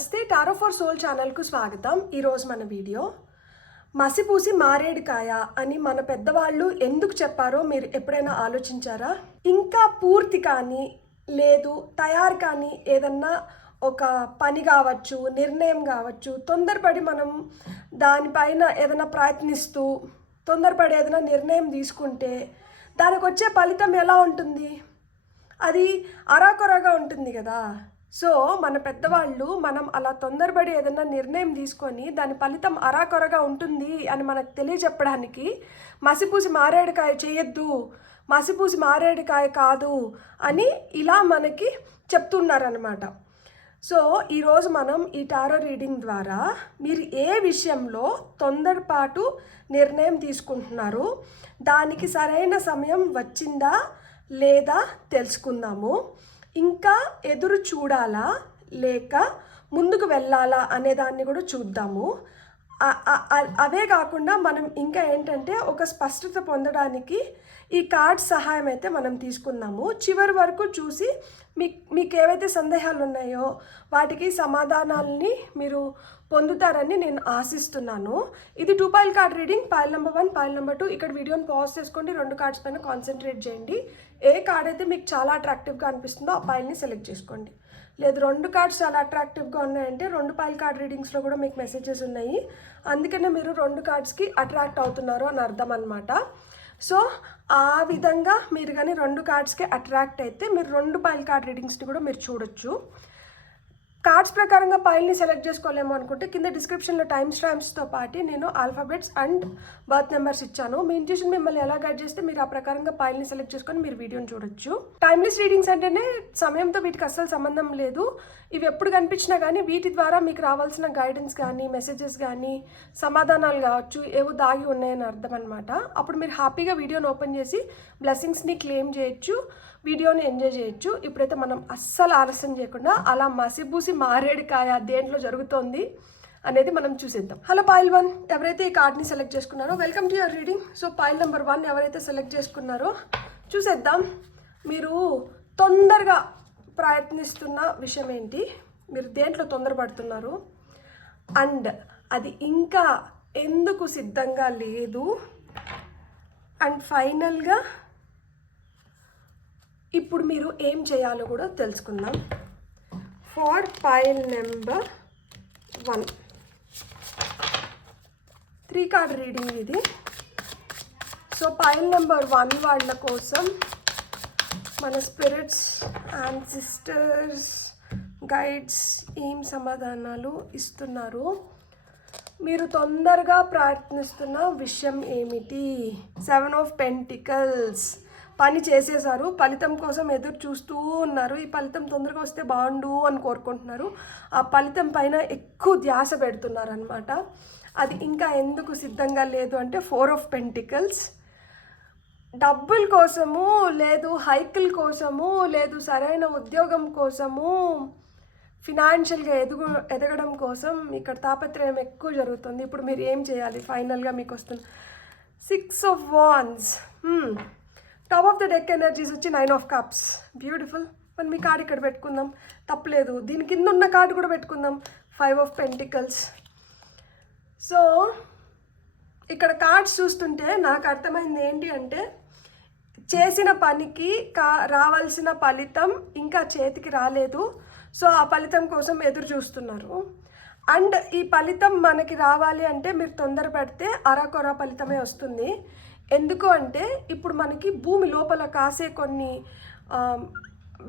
నమస్తే tarot for soul ఛానల్కు స్వాగతం. ఈరోజు మన వీడియో మసిపూసి మారేడుకాయ అని మన పెద్దవాళ్ళు ఎందుకు చెప్పారో మీరు ఎప్పుడైనా ఆలోచించారా? ఇంకా పూర్తి కానీ లేదు తయారు కానీ ఏదన్నా ఒక పని కావచ్చు, నిర్ణయం కావచ్చు, తొందరపడి మనం దానిపైన ఏదైనా ప్రయత్నిస్తూ తొందరపడి ఏదైనా నిర్ణయం తీసుకుంటే దానికి వచ్చే ఫలితం ఎలా ఉంటుంది? అది అరాకొరగా ఉంటుంది కదా. సో మన పెద్దవాళ్ళు మనం అలా తొందరపడి ఏదైనా నిర్ణయం తీసుకొని దాని ఫలితం అరాకొరగా ఉంటుంది అని మనకు తెలియజెప్పడానికి మసిపూసి మారేడుకాయ చేయొద్దు, మసిపూసి మారేడుకాయ కాదు అని ఇలా మనకి చెప్తున్నారనమాట. సో ఈరోజు మనం ఈ టారో రీడింగ్ ద్వారా మీరు ఏ విషయంలో తొందరపాటు నిర్ణయం తీసుకుంటున్నారు, దానికి సరైన సమయం వచ్చిందా లేదా తెలుసుకుందాము. ఇంకా ఎదురు చూడాలా లేక ముందుకు వెళ్ళాలా అనే దాన్ని కూడా చూద్దాము. అవే కాకుండా మనం ఇంకా ఏంటంటే ఒక స్పష్టత పొందడానికి ఈ కార్డ్ సహాయం అయితే మనం తీసుకుందాము. చివరి వరకు చూసి మీకు ఏవైతే సందేహాలు ఉన్నాయో వాటికి సమాధానాలని మీరు పొందుతారని నేను ఆశిస్తున్నాను. ఇది 2 pile card reading. Pile number 1, pile number 2. ఇక్కడ వీడియోని పాజ్ చేసుకోండి, 2 కార్డ్స్ పైన కాన్సన్ట్రేట్ చేయండి. ఏ కార్డ్ అయితే మీకు చాలా అట్రాక్టివ్గా అనిపిస్తుందో ఆ పైల్ని సెలెక్ట్ చేసుకోండి. లేదు 2 కార్డ్స్ చాలా అట్రాక్టివ్గా ఉన్నాయంటే 2 పైల్ కార్డ్ రీడింగ్స్లో కూడా మీకు మెసేజెస్ ఉన్నాయి, అందుకనే మీరు 2 కార్డ్స్కి అట్రాక్ట్ అవుతున్నారు అని అర్థం అనమాట. సో ఆ విధంగా మీరు కానీ 2 కార్డ్స్కి అట్రాక్ట్ అయితే మీరు 2 పైల్ కార్డ్ రీడింగ్స్ని కూడా మీరు చూడొచ్చు. కార్డ్స్ ప్రకారంగా పైల్ని సెలెక్ట్ చేసుకోలేము అనుకుంటే కింద డిస్క్రిప్షన్లో టైం స్టాంప్స్తో పాటు నేను ఆల్ఫాబెట్స్ అండ్ బర్త్ నెంబర్స్ ఇచ్చాను. మీ ఇంట్యూషన్ మిమ్మల్ని ఎలా గైడ్ చేస్తే మీరు ఆ ప్రకారంగా పైల్ని సెలెక్ట్ చేసుకొని మీరు వీడియోని చూడొచ్చు. టైమ్లెస్ రీడింగ్స్ అంటేనే సమయంతో వీటికి అస్సలు సంబంధం లేదు. ఇవి ఎప్పుడు కనిపించినా కానీ వీటి ద్వారా మీకు రావాల్సిన గైడెన్స్ కానీ మెసేజెస్ కానీ సమాధానాలు కావచ్చు ఏవో దాగి ఉన్నాయని అర్థం అనమాట. అప్పుడు మీరు హ్యాపీగా వీడియోని ఓపెన్ చేసి బ్లెస్సింగ్స్ని క్లెయిమ్ చేయొచ్చు, వీడియోని ఎంజాయ్ చేయొచ్చు. ఇప్పుడైతే మనం అస్సలు ఆలస్యం చేయకుండా అలా మసిబూసి మారేడుకాయ దేంట్లో జరుగుతోంది అనేది మనం చూసేద్దాం. హలో పైల్ 1 ఎవరైతే ఈ కార్డ్ని సెలెక్ట్ చేసుకున్నారో welcome to your reading. So pile number 1 ఎవరైతే సెలెక్ట్ చేసుకున్నారో చూసేద్దాం. మీరు తొందరగా ప్రయత్నిస్తున్న విషయం ఏంటి, మీరు దేంట్లో తొందరపడుతున్నారు, అండ్ అది ఇంకా ఎందుకు సిద్ధంగా లేదు, అండ్ ఫైనల్గా ఇప్పుడు మీరు ఏం చేయాలో కూడా తెలుసుకుందాం. For pile number 1 3 card reading ఇది. సో పైల్ నెంబర్ 1 వాళ్ళ కోసం మన స్పిరిట్స్ అండ్ సిస్టర్స్ గైడ్స్ ఏం సమాధానాలు ఇస్తున్నారు, మీరు తొందరగా ప్రయత్నిస్తున్న విషయం ఏమిటి. 7 ఆఫ్ పెంటికల్స్. పని చేసేసారు, ఫలితం కోసం ఎదురు చూస్తూ ఉన్నారు. ఈ ఫలితం తొందరగా వస్తే బాగుండు అని కోరుకుంటున్నారు. ఆ ఫలితం పైన ఎక్కువ ధ్యాస పెడుతున్నారు అనమాట. అది ఇంకా ఎందుకు సిద్ధంగా లేదు అంటే 4 ఆఫ్ పెంటికల్స్. డబ్బుల కోసము, లేదు హైకిల్ కోసము, లేదు సరైన ఉద్యోగం కోసము, ఫినాన్షియల్గా ఎదగడం కోసం ఇక్కడ తాపత్రయం ఎక్కువ జరుగుతుంది. ఇప్పుడు మీరు ఏం చేయాలి? ఫైనల్గా మీకు వస్తుంది 6 of wands. Top of the deck energies వచ్చి 9 ఆఫ్ కప్స్. బ్యూటిఫుల్. మనం మీ కార్డ్ ఇక్కడ పెట్టుకుందాం, తప్పలేదు. దీని కింద ఉన్న కార్డు కూడా పెట్టుకుందాం, 5 ఆఫ్ పెంటికల్స్. సో ఇక్కడ కార్డ్స్ చూస్తుంటే నాకు అర్థమైంది ఏంటి అంటే చేసిన పనికి రావాల్సిన ఫలితం ఇంకా చేతికి రాలేదు. సో ఆ ఫలితం కోసం ఎదురు చూస్తున్నారు. అండ్ ఈ ఫలితం మనకి రావాలి అంటే మీరు తొందరపడితే అరాకొర ఫలితమే వస్తుంది. ఎందుకు అంటే ఇప్పుడు మనకి భూమి లోపల కాసే కొన్ని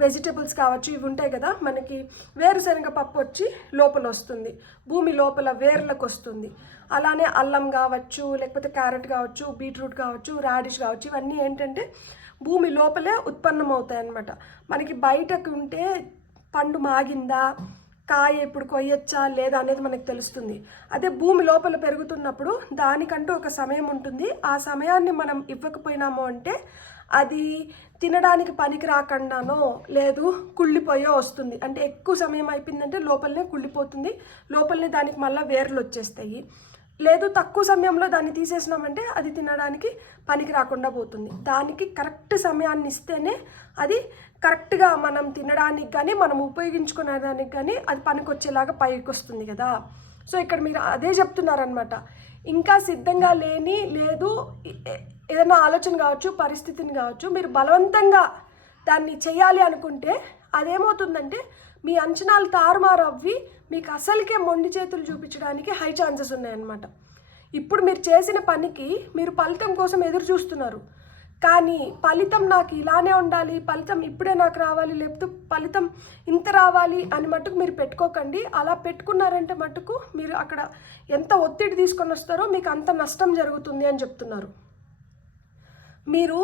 వెజిటబుల్స్ కావచ్చు, ఇవి ఉంటాయి కదా. మనకి వేరుశనగ పప్పు వచ్చి లోపల వస్తుంది, భూమి లోపల వేర్లకు వస్తుంది. అలానే అల్లం కావచ్చు, లేకపోతే క్యారెట్ కావచ్చు, బీట్రూట్ కావచ్చు, రాడిష్ కావచ్చు, ఇవన్నీ ఏంటంటే భూమి లోపలే ఉత్పన్నం అవుతాయి అన్నమాట. మనకి బయటకు ఉంటే పండు మాగిందా, కాయ ఇప్పుడు కొయ్యొచ్చా లేదా అనేది మనకు తెలుస్తుంది. అదే భూమి లోపల పెరుగుతున్నప్పుడు దానికంటూ ఒక సమయం ఉంటుంది. ఆ సమయాన్ని మనం ఇవ్వకపోయినామో అంటే అది తినడానికి పనికి రాకుండానో లేదు కుళ్ళిపోయో వస్తుంది. అంటే ఎక్కువ సమయం అయిపోయిందంటే లోపలనే కుళ్ళిపోతుంది, లోపలనే దానికి మళ్ళీ వేర్లు వచ్చేస్తాయి. లేదు తక్కువ సమయంలో దాన్ని తీసేసినామంటే అది తినడానికి పనికి రాకుండా పోతుంది. దానికి కరెక్ట్ సమయాన్ని ఇస్తేనే అది కరెక్ట్గా మనం తినడానికి కానీ మనం ఉపయోగించుకునేదానికి కానీ అది పనికి వచ్చేలాగా పైకి వస్తుంది కదా. సో ఇక్కడ మీరు అదే చెప్తున్నారనమాట. ఇంకా సిద్ధంగా లేని లేదు ఏదైనా ఆలోచన కావచ్చు, పరిస్థితిని కావచ్చు, మీరు బలవంతంగా దాన్ని చేయాలి అనుకుంటే అదేమవుతుందంటే మీ అంచనాలు తారుమారు అవ్వి మీకు అసలుకే మొండి చేతులు చూపించడానికి హై ఛాన్సెస్ ఉన్నాయన్నమాట. ఇప్పుడు మీరు చేసిన పనికి మీరు ఫలితం కోసం ఎదురు చూస్తున్నారు, కానీ ఫలితం నాకు ఇలానే ఉండాలి, ఫలితం ఇప్పుడే నాకు రావాలి, లేకపోతే ఫలితం ఇంత రావాలి అని మట్టుకు మీరు పెట్టుకోకండి. అలా పెట్టుకున్నారంటే మట్టుకు మీరు అక్కడ ఎంత ఒత్తిడి తీసుకొని వస్తారో మీకు అంత నష్టం జరుగుతుంది అని చెప్తున్నారు. మీరు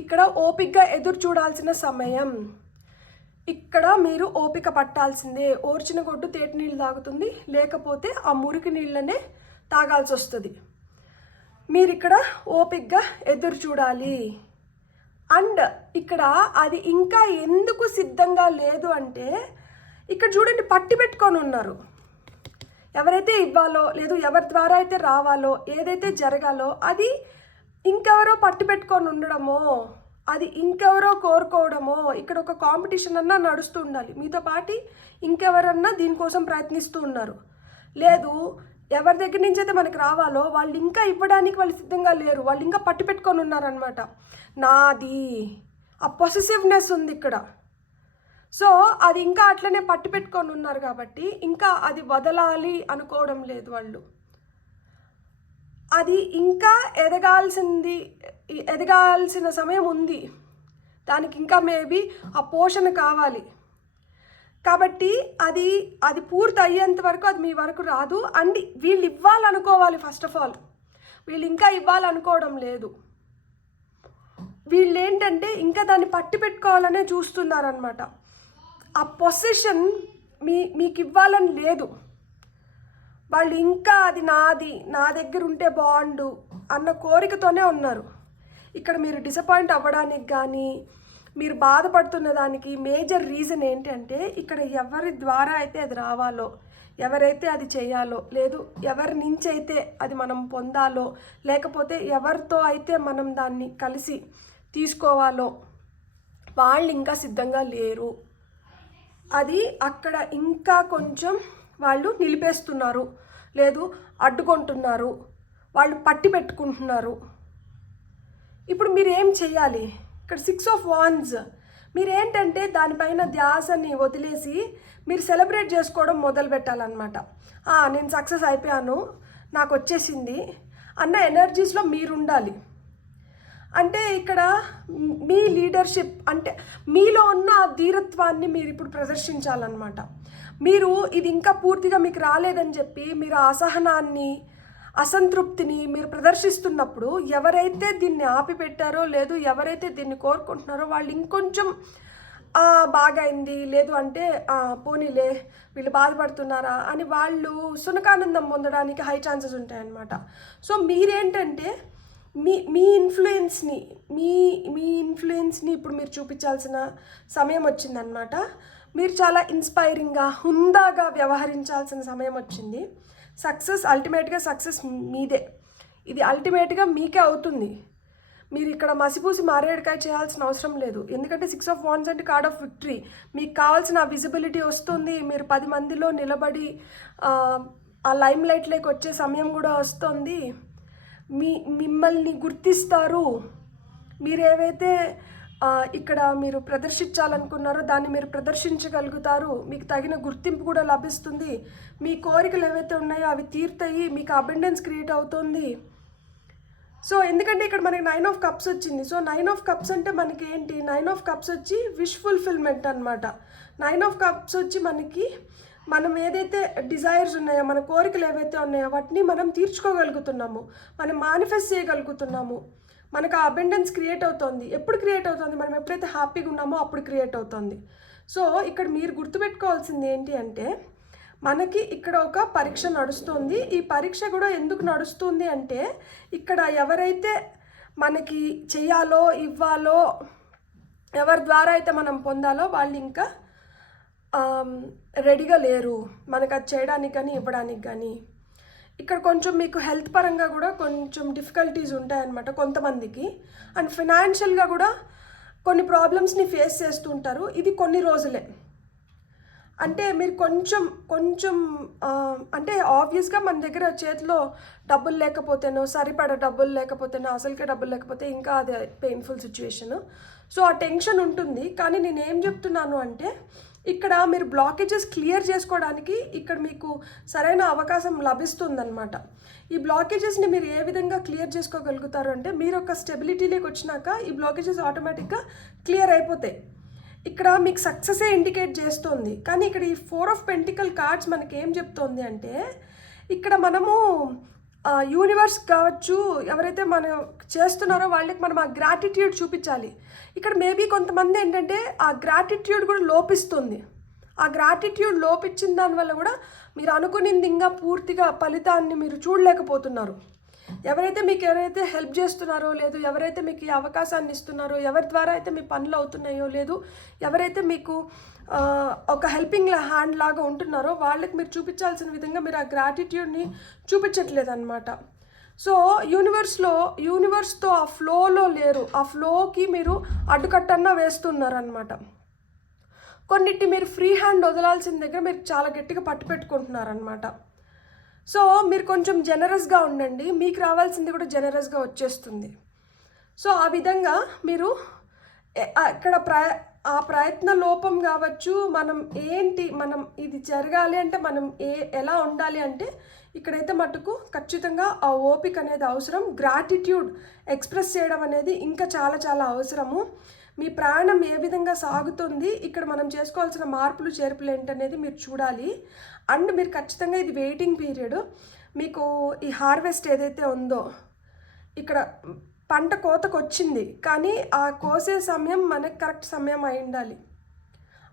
ఇక్కడ ఓపికగా ఎదురు చూడాల్సిన సమయం. ఇక్కడ మీరు ఓపిక పట్టాల్సిందే. ఓర్చిన గొడ్డు తేటి నీళ్ళు తాగుతుంది, లేకపోతే ఆ మురికి నీళ్ళనే తాగాల్సి వస్తుంది. మీరు ఇక్కడ ఓపికగా ఎదురు చూడాలి. అండ్ ఇక్కడ అది ఇంకా ఎందుకు సిద్ధంగా లేదు అంటే ఇక్కడ చూడండి, పట్టి పెట్టుకొని ఉన్నారు. ఎవరైతే ఇవ్వాలో లేదు ఎవరి ద్వారా అయితే రావాలో ఏదైతే జరగాలో అది ఇంకెవరో పట్టి పెట్టుకొని ఉండడమో, అది ఇంకెవరో కోరుకోవడమో. ఇక్కడ ఒక కాంపిటీషన్ అన్నా నడుస్తూ ఉండాలి, మీతో పాటు ఇంకెవరన్నా దీనికోసం ప్రయత్నిస్తూ ఉన్నారు. లేదు ఎవరి దగ్గర నుంచి అయితే మనకు రావాలో వాళ్ళు ఇంకా ఇవ్వడానికి వాళ్ళు సిద్ధంగా లేరు, వాళ్ళు ఇంకా పట్టి పెట్టుకొని ఉన్నారనమాట. నాది ఆ పొసెసివ్నెస్ ఉంది ఇక్కడ. సో అది ఇంకా అట్లనే పట్టి పెట్టుకొని ఉన్నారు కాబట్టి ఇంకా అది వదలాలి అనుకోవడం లేదు వాళ్ళు. అది ఇంకా ఎదగాల్సిన సమయం ఉంది, దానికి ఇంకా మేబీ ఆ పోషణ కావాలి. కాబట్టి అది పూర్తి అయ్యేంత వరకు అది మీ వరకు రాదు. అండ్ వీళ్ళు ఇవ్వాలనుకోవాలి. ఫస్ట్ ఆఫ్ ఆల్ వీళ్ళు ఇంకా ఇవ్వాలనుకోవడం లేదు. వీళ్ళు ఏంటంటే ఇంకా దాన్ని పట్టి పెట్టుకోవాలనే చూస్తున్నారనమాట. ఆ పొజిషన్ మీకు ఇవ్వాలని లేదు. వాళ్ళు ఇంకా అది నాది, నా దగ్గర ఉంటే బాగుండు అన్న కోరికతోనే ఉన్నారు. ఇక్కడ మీరు డిసప్పాయింట్ అవ్వడానికి కానీ మీరు బాధపడుతున్న దానికి మేజర్ రీజన్ ఏంటంటే ఇక్కడ ఎవరి ద్వారా అయితే అది రావాలో, ఎవరైతే అది చేయాలో, లేదు ఎవరి నుంచి అయితే అది మనం పొందాలో, లేకపోతే ఎవరితో అయితే మనం దాన్ని కలిసి తీసుకోవాలో వాళ్ళు ఇంకా సిద్ధంగా లేరు. అది అక్కడ ఇంకా కొంచెం వాళ్ళు నిలిపేస్తున్నారు, లేదు అడ్డుకుంటున్నారు, వాళ్ళు పట్టి పెట్టుకుంటున్నారు. ఇప్పుడు మీరు ఏం చేయాలి? ఇక్కడ 6 of Wands మీరేంటంటే దానిపైన ధ్యాసని వదిలేసి మీరు సెలబ్రేట్ చేసుకోవడం మొదలు పెట్టాలన్నమాట. నేను సక్సెస్ అయిపోయాను, నాకు వచ్చేసింది అన్న ఎనర్జీస్లో మీరు ఉండాలి. అంటే ఇక్కడ మీ లీడర్షిప్ అంటే మీలో ఉన్న ఆ ధీరత్వాన్ని మీరు ఇప్పుడు ప్రదర్శించాలన్నమాట. మీరు ఇది ఇంకా పూర్తిగా మీకు రాలేదని చెప్పి మీరు ఆ అసహనాన్ని, అసంతృప్తిని మీరు ప్రదర్శిస్తున్నప్పుడు ఎవరైతే దీన్ని ఆపిపెట్టారో లేదు ఎవరైతే దీన్ని కోరుకుంటున్నారో వాళ్ళు ఇంకొంచెం బాగైంది, లేదు అంటే పోనీలే వీళ్ళు బాధపడుతున్నారా అని వాళ్ళు సునకానందం పొందడానికి హై ఛాన్సెస్ ఉంటాయన్నమాట. సో మీరేంటంటే మీ ఇన్ఫ్లుయెన్స్ని ఇప్పుడు మీరు చూపించాల్సిన సమయం వచ్చిందనమాట. మీరు చాలా ఇన్స్పైరింగ్గా, హుందాగా వ్యవహరించాల్సిన సమయం వచ్చింది. అల్టిమేట్గా సక్సెస్ మీదే. ఇది అల్టిమేట్గా మీకే అవుతుంది. మీరు ఇక్కడ మసిపూసి మారేడుకాయ చేయాల్సిన అవసరం లేదు. ఎందుకంటే 6 of Wands అంటే కార్డ్ ఆఫ్ విక్టరీ. మీకు కావాల్సిన విజిబిలిటీ వస్తుంది. మీరు 10 మందిలో నిలబడి ఆ లైమ్ లైట్లోకి వచ్చే సమయం కూడా వస్తుంది. మిమ్మల్ని గుర్తిస్తారు. మీరు ఏవైతే ఇక్కడ మీరు ప్రదర్శించాలనుకున్నారో దాన్ని మీరు ప్రదర్శించగలుగుతారు. మీకు తగిన గుర్తింపు కూడా లభిస్తుంది. మీ కోరికలు ఏవైతే ఉన్నాయో అవి తీరుతాయి. మీకు అబెండెన్స్ క్రియేట్ అవుతుంది. సో ఎందుకంటే ఇక్కడ మనకి 9 of Cups వచ్చింది. సో 9 of Cups అంటే మనకి ఏంటి? 9 of Cups వచ్చి విష్ ఫుల్ఫిల్మెంట్ అనమాట. 9 of Cups వచ్చి మనకి మనం ఏదైతే డిజైర్స్ ఉన్నాయో, మన కోరికలు ఏవైతే ఉన్నాయో వాటిని మనం తీర్చుకోగలుగుతున్నాము, మనం మేనిఫెస్ట్ చేయగలుగుతున్నాము. మనకు ఆ అబెండెన్స్ క్రియేట్ అవుతుంది. ఎప్పుడు క్రియేట్ అవుతుంది? మనం ఎప్పుడైతే హ్యాపీగా ఉన్నామో అప్పుడు క్రియేట్ అవుతుంది. సో ఇక్కడ మీరు గుర్తుపెట్టుకోవాల్సింది ఏంటి అంటే మనకి ఇక్కడ ఒక పరీక్ష నడుస్తుంది. ఈ పరీక్ష కూడా ఎందుకు నడుస్తుంది అంటే ఇక్కడ ఎవరైతే మనకి చెయ్యాలో, ఇవ్వాలో, ఎవరి ద్వారా అయితే మనం పొందాలో వాళ్ళు ఇంకా రెడీగా లేరు మనకు అది చేయడానికి కానీ ఇవ్వడానికి కానీ. ఇక్కడ కొంచెం మీకు హెల్త్ పరంగా కూడా కొంచెం డిఫికల్టీస్ ఉంటాయన్నమాట కొంతమందికి. అండ్ ఫినాన్షియల్గా కూడా కొన్ని ప్రాబ్లమ్స్ని ఫేస్ చేస్తూ ఉంటారు. ఇది కొన్ని రోజులే. అంటే మీరు కొంచెం అంటే ఆబ్వియస్గా మన దగ్గర చేతిలో డబ్బులు లేకపోతేనో, సరిపడ డబ్బులు లేకపోతేనో, అసలుకే డబ్బులు లేకపోతే ఇంకా అది పెయిన్ఫుల్ సిచ్యువేషను. సో ఆ టెన్షన్ ఉంటుంది. కానీ నేను ఏం చెప్తున్నాను అంటే, ఇక్కడ మీరు బ్లాకేజెస్ క్లియర్ చేసుకోవడానికి ఇక్కడ మీకు సరైన అవకాశం లభిస్తుందన్నమాట. ఈ బ్లాకేజెస్ని మీరు ఏ విధంగా క్లియర్ చేసుకోగలుగుతారు అంటే, మీరు ఒక స్టెబిలిటీలోకి వచ్చినాక ఈ బ్లాకేజెస్ ఆటోమేటిక్గా క్లియర్ అయిపోతాయి. ఇక్కడ మీకు సక్సెసే ఇండికేట్ చేస్తుంది. కానీ ఇక్కడ ఈ 4 ఆఫ్ పెంటికల్ కార్డ్స్ మనకి ఏం చెప్తోంది అంటే, ఇక్కడ మనము యూనివర్స్ కావచ్చు, ఎవరైతే మనం చేస్తున్నారో వాళ్ళకి మనం ఆ గ్రాటిట్యూడ్ చూపించాలి. ఇక్కడ మేబీ కొంతమంది ఏంటంటే ఆ గ్రాటిట్యూడ్ కూడా లోపిస్తుంది. ఆ గ్రాటిట్యూడ్ లోపించిన దానివల్ల కూడా మీరు అనుకునింది ఇంకా పూర్తిగా ఫలితాన్ని మీరు చూడలేకపోతున్నారు. ఎవరైతే హెల్ప్ చేస్తున్నారో, లేదు ఎవరైతే మీకు ఈ అవకాశాన్ని ఇస్తున్నారో, ఎవరి ద్వారా అయితే మీ పనులు అవుతున్నాయో, లేదు ఎవరైతే మీకు ఒక హెల్పింగ్ హ్యాండ్ లాగా ఉంటున్నారో వాళ్ళకి మీరు చూపించాల్సిన విధంగా మీరు ఆ గ్రాటిట్యూడ్ని చూపించట్లేదు అనమాట. సో యూనివర్స్తో ఆ ఫ్లోలో లేరు. ఆ ఫ్లోకి మీరు అడ్డుకట్టన్నా వేస్తున్నారనమాట. కొన్నిటి మీరు ఫ్రీ హ్యాండ్ వదలాల్సిన దగ్గర మీరు చాలా గట్టిగా పట్టు పెట్టుకుంటున్నారనమాట. సో మీరు కొంచెం జనరస్గా ఉండండి. మీకు రావాల్సింది కూడా జనరస్గా వచ్చేస్తుంది. సో ఆ విధంగా మీరు ఇక్కడ ఆ ప్రయత్న లోపం కావచ్చు, మనం ఇది జరగాలి అంటే మనం ఎలా ఉండాలి అంటే, ఇక్కడైతే మటుకు ఖచ్చితంగా ఆ ఓపిక అనేది అవసరం. గ్రాటిట్యూడ్ ఎక్స్ప్రెస్ చేయడం అనేది ఇంకా చాలా చాలా అవసరము. మీ ప్రాణం ఏ విధంగా సాగుతుంది, ఇక్కడ మనం చేసుకోవాల్సిన మార్పులు చేర్పులు ఏంటనేది మీరు చూడాలి. అండ్ మీరు ఖచ్చితంగా ఇది వెయిటింగ్ పీరియడ్. మీకు ఈ హార్వెస్ట్ ఏదైతే ఉందో, ఇక్కడ పంట కోతకు వచ్చింది, కానీ ఆ కోసే సమయం మనకి కరెక్ట్ సమయం అయి ఉండాలి.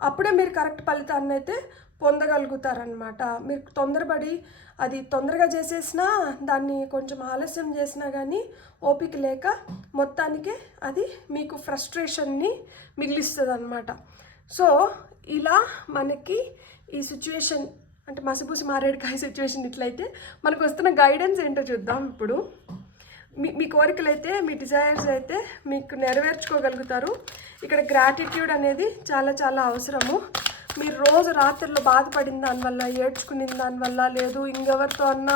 అప్పుడే మీరు కరెక్ట్ ఫలితాన్ని అయితే పొందగలుగుతారనమాట. మీరు తొందరపడి అది తొందరగా చేసేసినా, దాన్ని కొంచెం ఆలస్యం చేసినా కానీ ఓపిక లేక మొత్తానికే అది మీకు ఫ్రస్ట్రేషన్ని మిగిలిస్తుంది అనమాట. సో ఇలా మనకి ఈ సిచ్యువేషన్ అంటే మసిపూసి మారేడుకాయ సిచ్యువేషన్ ఇట్లయితే మనకు వస్తున్న గైడెన్స్ ఏంటో చూద్దాం. ఇప్పుడు మీ కోరికలు అయితే, మీ డిజైర్స్ అయితే మీకు నెరవేర్చుకోగలుగుతారు. ఇక్కడ గ్రాటిట్యూడ్ అనేది చాలా చాలా అవసరము. మీరు రోజు రాత్రిలో బాధపడిన దానివల్ల, ఏడ్చుకున్న దానివల్ల, లేదు ఇంకెవరితో అన్నా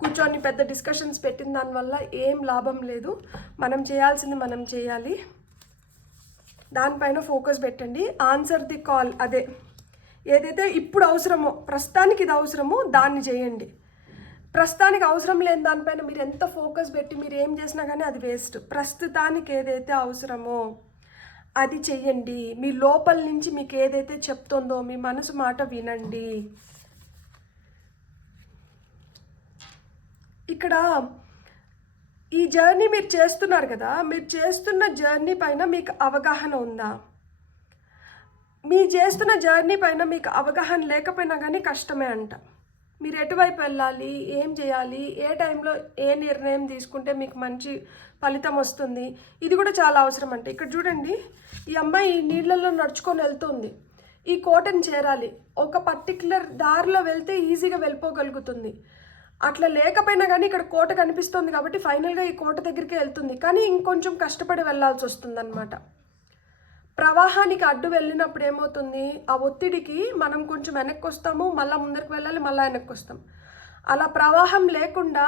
కూర్చొని పెద్ద డిస్కషన్స్ పెట్టిన దానివల్ల ఏం లాభం లేదు. మనం చేయాల్సింది మనం చేయాలి. దానిపైన ఫోకస్ పెట్టండి. ఆన్సర్ ది కాల్, అదే ఏదైతే ఇప్పుడు అవసరమో, ప్రస్తుతానికి ఇది అవసరమో దాన్ని చేయండి. ప్రస్తుతానికి అవసరం లేని దానిపైన మీరు ఎంత ఫోకస్ పెట్టి మీరు ఏం చేసినా కానీ అది వేస్ట్. ప్రస్తుతానికి ఏదైతే అవసరమో అది చెయ్యండి. మీ లోపల నుంచి మీకు ఏదైతే చెప్తుందో మీ మనసు మాట వినండి. ఇక్కడ ఈ జర్నీ మీరు చేస్తున్నారు కదా, మీరు చేస్తున్న జర్నీ పైన మీకు అవగాహన ఉందా? మీరు చేస్తున్న జర్నీ పైన మీకు అవగాహన లేకపోయినా కానీ కష్టమే అంట. మీరు ఎటువైపు వెళ్ళాలి, ఏం చేయాలి, ఏ టైంలో ఏ నిర్ణయం తీసుకుంటే మీకు మంచి ఫలితం వస్తుంది, ఇది కూడా చాలా అవసరం అంట. ఇక్కడ చూడండి, ఈ అమ్మాయి నీళ్ళల్లో నడుచుకొని వెళ్తుంది. ఈ కోటను చేరాలి. ఒక పర్టిక్యులర్ దారిలో వెళ్తే ఈజీగా వెళ్ళిపోగలుగుతుంది. అట్లా లేకపోయినా కానీ ఇక్కడ కోట కనిపిస్తుంది కాబట్టి ఫైనల్గా ఈ కోట దగ్గరికి వెళ్తుంది. కానీ ఇంకొంచెం కష్టపడి వెళ్ళాల్సి వస్తుంది అన్నమాట. ప్రవాహానికి అడ్డు వెళ్ళినప్పుడు ఏమవుతుంది, ఆ ఒత్తిడికి మనం కొంచెం వెనక్కి వస్తాము, మళ్ళీ ముందరికి వెళ్ళాలి, మళ్ళీ వెనక్కి వస్తాం. అలా ప్రవాహం లేకుండా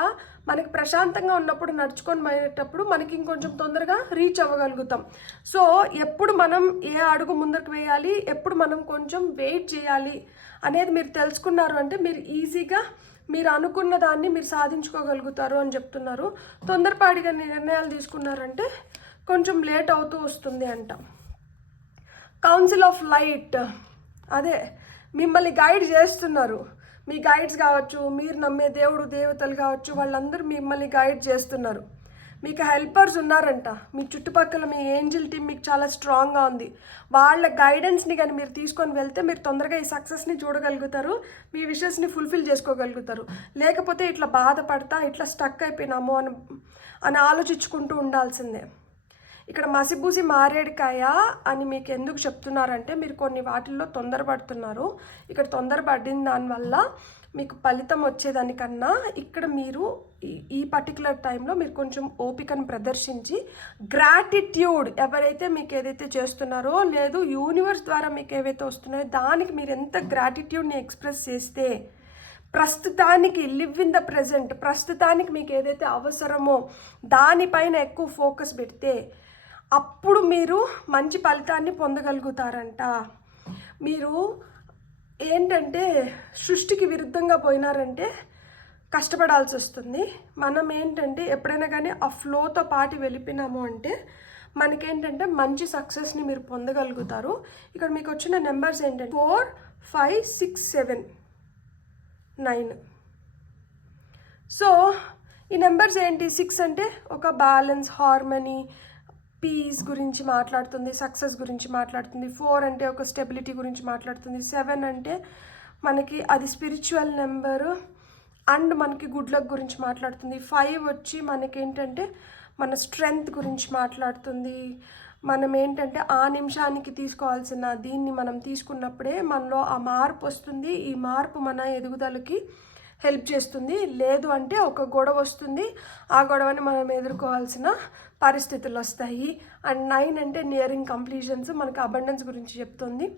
మనకి ప్రశాంతంగా ఉన్నప్పుడు నడుచుకొని పోయేటప్పుడు మనకి ఇంకొంచెం తొందరగా రీచ్ అవ్వగలుగుతాం. సో ఎప్పుడు మనం ఏ అడుగు ముందరకు వేయాలి, ఎప్పుడు మనం కొంచెం వెయిట్ చేయాలి అనేది మీరు తెలుసుకున్నారు అంటే మీరు ఈజీగా మీరు అనుకున్న దాన్ని మీరు సాధించుకోగలుగుతారు అని చెప్తున్నారు. తొందరపాటుగా నిర్ణయాలు తీసుకున్నారంటే కొంచెం లేట్ అవుతూ వస్తుంది అంట. కౌన్సిల్ ఆఫ్ లైట్, అదే మిమ్మల్ని గైడ్ చేస్తున్నారు. మీ గైడ్స్ కావచ్చు, మీరు నమ్మే దేవుడు దేవతలు కావచ్చు, వాళ్ళందరూ మిమ్మల్ని గైడ్ చేస్తున్నారు. మీకు హెల్పర్స్ ఉన్నారంట. మీ చుట్టుపక్కల మీ ఏంజిల్ టీమ్ మీకు చాలా స్ట్రాంగ్గా ఉంది. వాళ్ళ గైడెన్స్ని కానీ మీరు తీసుకొని వెళ్తే మీరు తొందరగా ఈ సక్సెస్ని చూడగలుగుతారు, మీ విషెస్ని ఫుల్ఫిల్ చేసుకోగలుగుతారు. లేకపోతే ఇట్లా బాధపడతా ఇట్లా స్టక్ అయిపోయినాము అని ఆలోచించుకుంటూ ఉండాల్సిందే. ఇక్కడ మసిబూసి మారేడుకాయ అని మీకు ఎందుకు చెప్తున్నారంటే, మీరు కొన్ని వాటిల్లో తొందరపడుతున్నారు. ఇక్కడ తొందరపడిన దానివల్ల మీకు ఫలితం వచ్చేదానికన్నా ఇక్కడ మీరు ఈ పర్టికులర్ టైంలో మీరు కొంచెం ఓపికను ప్రదర్శించి గ్రాటిట్యూడ్ ఎవరైతే మీకు ఏదైతే చేస్తున్నారో లేదు యూనివర్స్ ద్వారా మీకు ఏవైతే వస్తున్నాయో దానికి మీరు ఎంత గ్రాటిట్యూడ్ని ఎక్స్ప్రెస్ చేస్తే ప్రస్తుతానికి లివ్ ఇన్ ద ప్రజెంట్ ప్రస్తుతానికి మీకు ఏదైతే అవసరమో దానిపైన ఎక్కువ ఫోకస్ పెడితే అప్పుడు మీరు మంచి ఫలితాన్ని పొందగలుగుతారంట. మీరు ఏంటంటే సృష్టికి విరుద్ధంగా పోయినారంటే కష్టపడాల్సి వస్తుంది. మనం ఏంటంటే ఎప్పుడైనా కానీ ఆ ఫ్లోతో పాటు వెళ్ళిపోయినాము అంటే మనకేంటంటే మంచి సక్సెస్ని మీరు పొందగలుగుతారు. ఇక్కడ మీకు వచ్చిన నెంబర్స్ ఏంటంటే 4, 5, 6, 7, 9. సో ఈ నెంబర్స్ ఏంటి? 6 అంటే ఒక బ్యాలెన్స్, హార్మనీ, పీస్ గురించి మాట్లాడుతుంది, సక్సెస్ గురించి మాట్లాడుతుంది. 4 అంటే ఒక స్టెబిలిటీ గురించి మాట్లాడుతుంది. 7 అంటే మనకి అది స్పిరిచువల్ నెంబరు అండ్ మనకి గుడ్ లక్ గురించి మాట్లాడుతుంది. 5 వచ్చి మనకేంటంటే మన స్ట్రెంగ్త్ గురించి మాట్లాడుతుంది. మనం ఏంటంటే ఆ నిమిషానికి తీసుకోవాల్సిన దీన్ని మనం తీసుకున్నప్పుడే మనలో ఆ మార్పు వస్తుంది. ఈ మార్పు మన ఎదుగుదలకి హెల్ప్ చేస్తుంది. లేదు అంటే ఒక గొడవ వస్తుంది, ఆ గొడవని మనం ఎదుర్కోవాల్సిన పరిస్థితులు వస్తాయి. అండ్ 9 అంటే నియరింగ్ కంప్లీషన్స్, మనకు అబండెన్స్ గురించి చెప్తుంది.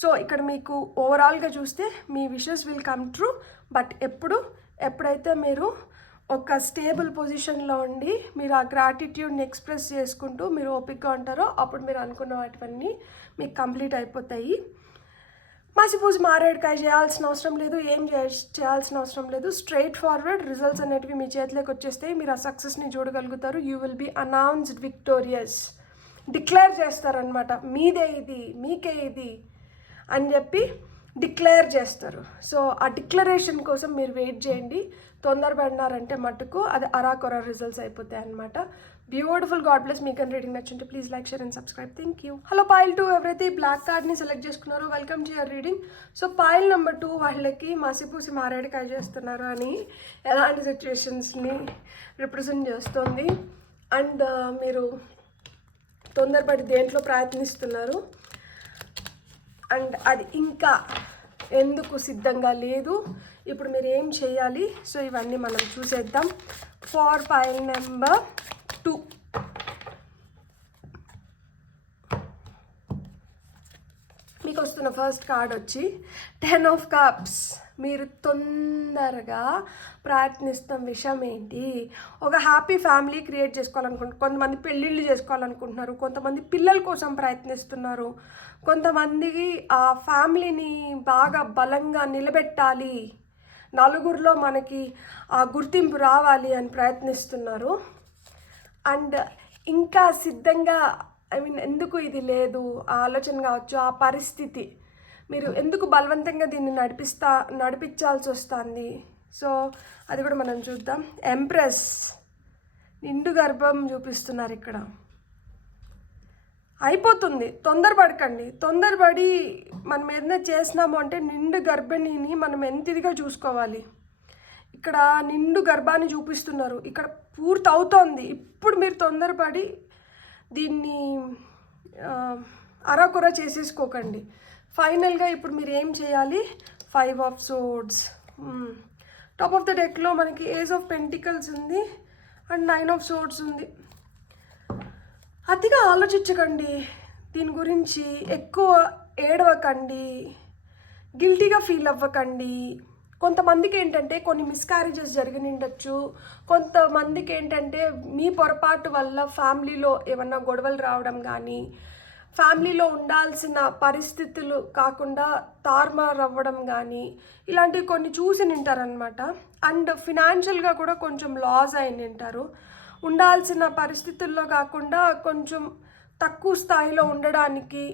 సో ఇక్కడ మీకు ఓవరాల్గా చూస్తే మీ wishes will come true. But ఎప్పుడైతే మీరు ఒక స్టేబుల్ పొజిషన్లో ఉండి మీరు ఆ గ్రాటిట్యూడ్ని ఎక్స్ప్రెస్ చేసుకుంటూ మీరు ఓపిక్గా ఉంటారో అప్పుడు మీరు అనుకున్న వాటివన్నీ మీకు కంప్లీట్ అయిపోతాయి. మసిపూసి మారేడుకాయ చేయాల్సిన అవసరం లేదు, ఏం చేయాల్సిన అవసరం లేదు. స్ట్రైట్ ఫార్వర్డ్ రిజల్ట్స్ అనేటివి మీ చేతిలోకి వచ్చేస్తాయి. మీరు ఆ సక్సెస్ని చూడగలుగుతారు. You will be announced victorious. Declare చేస్తారనమాట, మీదే ఇది, మీకే ఇది అని చెప్పి డిక్లేర్ చేస్తారు. సో ఆ డిక్లరేషన్ కోసం మీరు వెయిట్ చేయండి. తొందరపడినారంటే మటుకు అది అరాకొర రిజల్ట్స్ అయిపోతాయి అనమాట. బ్యూటిఫుల్. God bless. మీకు అని రీడింగ్ నచ్చుంటే please like, share and subscribe. Thank you. Hello pile 2 ఎవరైతే ఈ బ్లాక్ కార్డ్ని సెలెక్ట్ చేసుకున్నారో welcome to your reading. So pile number 2 వాళ్ళకి మసిపూసి మారేడుకాయ చేస్తున్నారు అని ఎలాంటి సిచ్యువేషన్స్ని రిప్రజెంట్ చేస్తుంది. అండ్ మీరు తొందరపడి దేంట్లో ప్రయత్నిస్తున్నారు అండ్ అది ఇంకా ఎందుకు సిద్ధంగా లేదు, ఇప్పుడు మీరు ఏం చేయాలి, సో ఇవన్నీ మనం చూసేద్దాం. ఫర్ పాయిల్ నెంబర్ 2 మీకు వస్తున్న ఫస్ట్ కార్డ్ వచ్చి 10 ఆఫ్ కప్స్. మీరు తొందరగా ప్రయత్నిస్తున్న విషయం ఏంటి? ఒక హ్యాపీ ఫ్యామిలీ క్రియేట్ చేసుకోవాలనుకుంటున్నారు. కొంతమంది పెళ్ళిళ్ళు చేసుకోవాలనుకుంటున్నారు, కొంతమంది పిల్లల కోసం ప్రయత్నిస్తున్నారు, కొంతమందికి ఆ ఫ్యామిలీని బాగా బలంగా నిలబెట్టాలి, నలుగురిలో మనకి ఆ గుర్తింపు రావాలి అని ప్రయత్నిస్తున్నారు. అండ్ ఇంకా సిద్ధంగా ఎందుకు ఇది లేదు ఆ ఆలోచన కావచ్చు, ఆ పరిస్థితి మీరు ఎందుకు బలవంతంగా దీన్ని నడిపించాల్సి వస్తుంది. సో అది కూడా మనం చూద్దాం. ఎంప్రెస్ నిండు గర్భం చూపిస్తున్నారు ఇక్కడ. అయిపోతుంది, తొందరపడకండి. తొందరపడి మనం ఏదైనా చేసినాము అంటే నిండు గర్భిణిని మనం ఎంత ఇదిగా చూసుకోవాలి. ఇక్కడ నిండు గర్భాన్ని చూపిస్తున్నారు, ఇక్కడ పూర్తి అవుతోంది. ఇప్పుడు మీరు తొందరపడి దీన్ని అరాకొర చేసేసుకోకండి. ఫైనల్గా ఇప్పుడు మీరు ఏం చేయాలి? 5 of swords. Top of the డెక్లో మనకి ఏజ్ ఆఫ్ పెంటికల్స్ ఉంది అండ్ 9 ఆఫ్ సోర్డ్స్ ఉంది. అతిగా ఆలోచించకండి దీని గురించి, ఎక్కువ ఏడవకండి, గిల్టీగా ఫీల్ అవ్వకండి. కొంతమందికి ఏంటంటే కొన్ని మిస్క్యారేజెస్ జరిగి ఉండొచ్చు, కొంతమందికి ఏంటంటే మీ పొరపాటు వల్ల ఫ్యామిలీలో ఏమన్నా గొడవలు రావడం కానీ, ఫ్యామిలీలో ఉండాల్సిన పరిస్థితులు కాకుండా తారుమారు అవ్వడం కానీ ఇలాంటివి కొన్ని చూసి నింటారనమాట. అండ్ ఫినాన్షియల్గా కూడా కొంచెం లాస్ అయి నింటారు. ఉండాల్సిన పరిస్థితుల్లో కాకుండా కొంచెం తక్కువ స్థాయిలో ఉండడానికి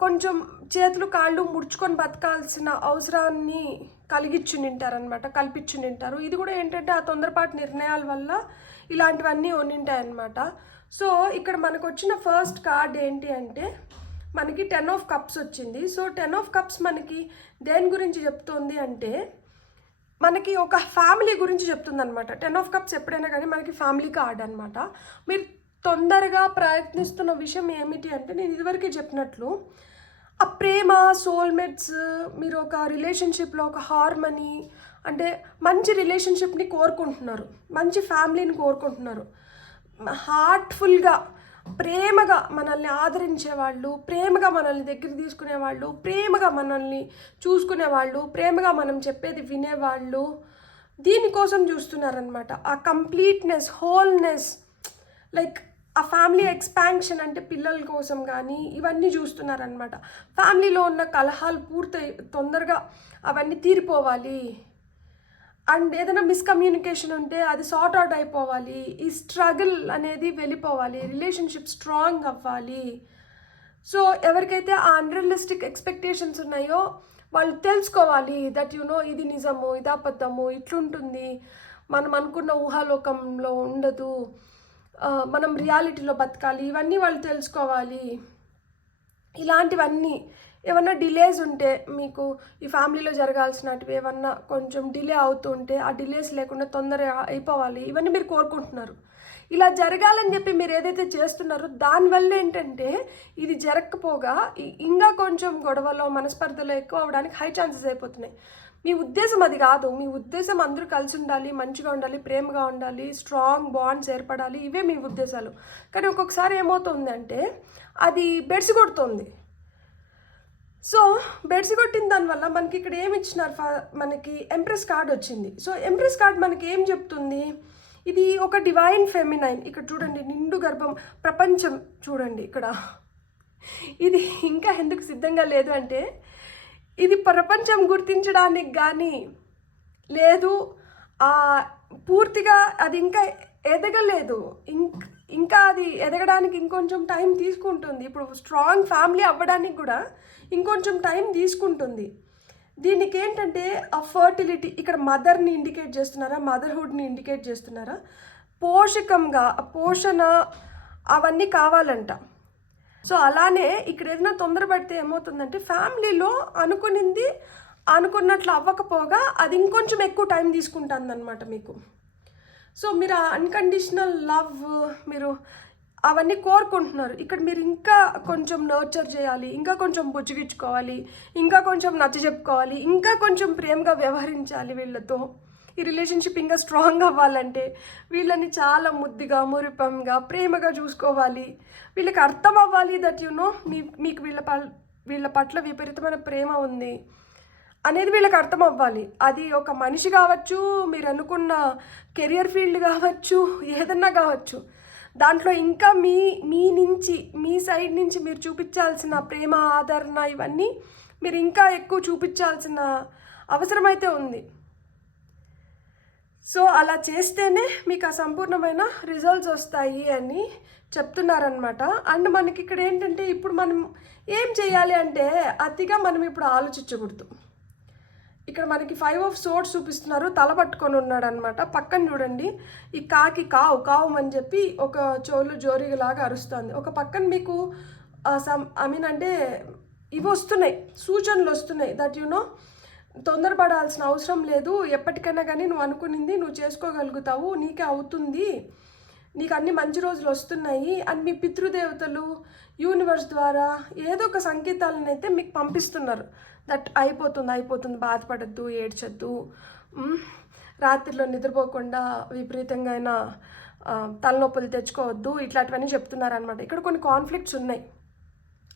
కొంచెం చేతులు కాళ్ళు ముడుచుకొని బతకాల్సిన అవసరాన్ని కల్పించునింటారు. ఇది కూడా ఏంటంటే ఆ తొందరపాటు నిర్ణయాల వల్ల ఇలాంటివన్నీ ఉన్నింటాయన్నమాట. సో ఇక్కడ మనకు వచ్చిన ఫస్ట్ కార్డ్ ఏంటి అంటే మనకి 10 ఆఫ్ కప్స్ వచ్చింది. సో 10 ఆఫ్ కప్స్ మనకి దేని గురించి చెప్తుంది అంటే మనకి ఒక ఫ్యామిలీ గురించి చెప్తుంది అనమాట. 10 ఆఫ్ కప్స్ ఎప్పుడైనా కానీ మనకి ఫ్యామిలీ కార్డ్ అనమాట. మీరు తొందరగా ప్రయత్నిస్తున్న విషయం ఏమిటి అంటే నేను ఇదివరకే చెప్పినట్లు ఆ ప్రేమ, సోల్మేట్స్, మీరు ఒక రిలేషన్షిప్లో ఒక హార్మనీ, అంటే మంచి రిలేషన్షిప్ని కోరుకుంటున్నారు, మంచి ఫ్యామిలీని కోరుకుంటున్నారు, హార్ట్ఫుల్గా ప్రేమగా మనల్ని ఆదరించేవాళ్ళు, ప్రేమగా మనల్ని దగ్గర తీసుకునేవాళ్ళు, ప్రేమగా మనల్ని చూసుకునేవాళ్ళు, ప్రేమగా మనం చెప్పేది వినేవాళ్ళు, దీనికోసం చూస్తున్నారనమాట. ఆ కంప్లీట్నెస్, హోల్నెస్, లైక్ ఆ ఫ్యామిలీ ఎక్స్పాన్షన్, అంటే పిల్లల కోసం కానీ ఇవన్నీ చూస్తున్నారనమాట. ఫ్యామిలీలో ఉన్న కలహాలు తొందరగా అవన్నీ తీరిపోవాలి, అండ్ ఏదైనా మిస్కమ్యూనికేషన్ ఉంటే అది సార్ట్ అవుట్ అయిపోవాలి, ఈ స్ట్రగుల్ అనేది వెళ్ళిపోవాలి, రిలేషన్షిప్ స్ట్రాంగ్ అవ్వాలి. సో ఎవరికైతే ఆ అన్రియలిస్టిక్ ఎక్స్పెక్టేషన్స్ ఉన్నాయో వాళ్ళు తెలుసుకోవాలి దట్ ఇది నిజము, ఇది అబద్ధము, ఇట్లుంటుంది, మనం అనుకున్న ఊహాలోకంలో ఉండదు, మనం రియాలిటీలో బతకాలి, ఇవన్నీ వాళ్ళు తెలుసుకోవాలి. ఇలాంటివన్నీ ఏమన్నా డిలేస్ ఉంటే, మీకు ఈ ఫ్యామిలీలో జరగాల్సినవి ఏమన్నా కొంచెం డిలే అవుతుంటే ఆ డిలేస్ లేకుండా తొందరగా అయిపోవాలి, ఇవన్నీ మీరు కోరుకుంటున్నారు. ఇలా జరగాలని చెప్పి మీరు ఏదైతే చేస్తున్నారో దానివల్ల ఏంటంటే ఇది జరగకపోగా ఇంకా కొంచెం గొడవలో, మనస్పర్ధలో ఎక్కువ అవడానికి హై ఛాన్సెస్ అయిపోతున్నాయి. మీ ఉద్దేశం అది కాదు. మీ ఉద్దేశం అందరూ కలిసి ఉండాలి, మంచిగా ఉండాలి, ప్రేమగా ఉండాలి, స్ట్రాంగ్ బాండ్స్ ఏర్పడాలి, ఇవే మీ ఉద్దేశాలు. కానీ ఒక్కొక్కసారి ఏమవుతుందంటే అది బెడిసి కొడుతుంది. సో బెడ్స్ కొట్టిన దానివల్ల మనకి ఇక్కడ ఏమి ఇచ్చినారు, మనకి ఎంప్రెస్ కార్డ్ వచ్చింది. సో ఎంప్రెస్ కార్డ్ మనకి ఏం చెప్తుంది, ఇది ఒక డివైన్ ఫెమినైన్. ఇక్కడ చూడండి, నిండు గర్భం, ప్రపంచం చూడండి ఇక్కడ. ఇది ఇంకా ఎందుకు సిద్ధంగా లేదు అంటే ఇది ప్రపంచం గుర్తించడానికి కానీ లేదు, పూర్తిగా అది ఇంకా ఎదగలేదు, ఇంకా అది ఎదగడానికి ఇంకొంచెం టైం తీసుకుంటుంది. ఇప్పుడు స్ట్రాంగ్ ఫ్యామిలీ అవ్వడానికి కూడా ఇంకొంచెం టైం తీసుకుంటుంది. దీనికి ఏంటంటే ఆ ఫర్టిలిటీ, ఇక్కడ మదర్ని ఇండికేట్ చేస్తున్నారా, మదర్హుడ్ని ఇండికేట్ చేస్తున్నారా, పోషకంగా పోషణ అవన్నీ కావాలంట. సో అలానే ఇక్కడ ఏదైనా తొందరపడితే ఏమవుతుందంటే ఫ్యామిలీలో అనుకున్నట్లు అవ్వకపోగా అది ఇంకొంచెం ఎక్కువ టైం తీసుకుంటుంది అనమాట మీకు. సో మీరు ఆ అన్కండిషనల్ లవ్, మీరు అవన్నీ కోరుకుంటున్నారు. ఇక్కడ మీరు ఇంకా కొంచెం నర్చర్ చేయాలి, ఇంకా కొంచెం బుజ్జిగించుకోవాలి, ఇంకా కొంచెం నచ్చ చెప్పుకోవాలి, ఇంకా కొంచెం ప్రేమగా వ్యవహరించాలి వీళ్ళతో. ఈ రిలేషన్షిప్ ఇంకా స్ట్రాంగ్ అవ్వాలంటే వీళ్ళని చాలా ముద్దుగా, మురిపంగా, ప్రేమగా చూసుకోవాలి. వీళ్ళకి అర్థం అవ్వాలి దట్ మీకు వీళ్ళ పట్ల విపరీతమైన ప్రేమ ఉంది అనేది వీళ్ళకి అర్థం అవ్వాలి. అది ఒక మనిషి కావచ్చు, మీరు అనుకున్న కెరియర్ ఫీల్డ్ కావచ్చు, ఏదన్నా కావచ్చు, దాంట్లో ఇంకా మీ సైడ్ నుంచి మీరు చూపించాల్సిన ప్రేమ, ఆదరణ, ఇవన్నీ మీరు ఇంకా ఎక్కువ చూపించాల్సిన అవసరం అయితే ఉంది. సో అలా చేస్తేనే మీకు ఆ సంపూర్ణమైన రిజల్ట్స్ వస్తాయి అని చెప్తున్నారనమాట. అండ్ మనకి ఇక్కడ ఏంటంటే ఇప్పుడు మనం ఏం చేయాలి అంటే అతిగా మనం ఇప్పుడు ఆలోచించకూడదు. ఇక్కడ మనకి 5 of Swords చూపిస్తున్నారు, తల పట్టుకొని ఉన్నాడు అనమాట. పక్కన చూడండి, ఈ కాకి కావు అని చెప్పి ఒక చోలు జోరిలాగా అరుస్తుంది. ఒక పక్కన మీకు అంటే ఇవి వస్తున్నాయి, సూచనలు వస్తున్నాయి దట్ తొందరపడాల్సిన అవసరం లేదు, ఎప్పటికైనా కానీ నువ్వు అనుకునింది నువ్వు చేసుకోగలుగుతావు, నీకే అవుతుంది, నీకు అన్ని మంచి రోజులు వస్తున్నాయి అని మీ పితృదేవతలు యూనివర్స్ ద్వారా ఏదో ఒక సంకేతాలను అయితే మీకు పంపిస్తున్నారు. దట్ అయిపోతుంది, బాధపడద్దు, ఏడ్చద్దు, రాత్రిలో నిద్రపోకుండా విపరీతంగా అయినా తలనొప్పులు తెచ్చుకోవద్దు, ఇట్లాంటివన్నీ చెప్తున్నారనమాట. ఇక్కడ కొన్ని కాన్ఫ్లిక్ట్స్ ఉన్నాయి.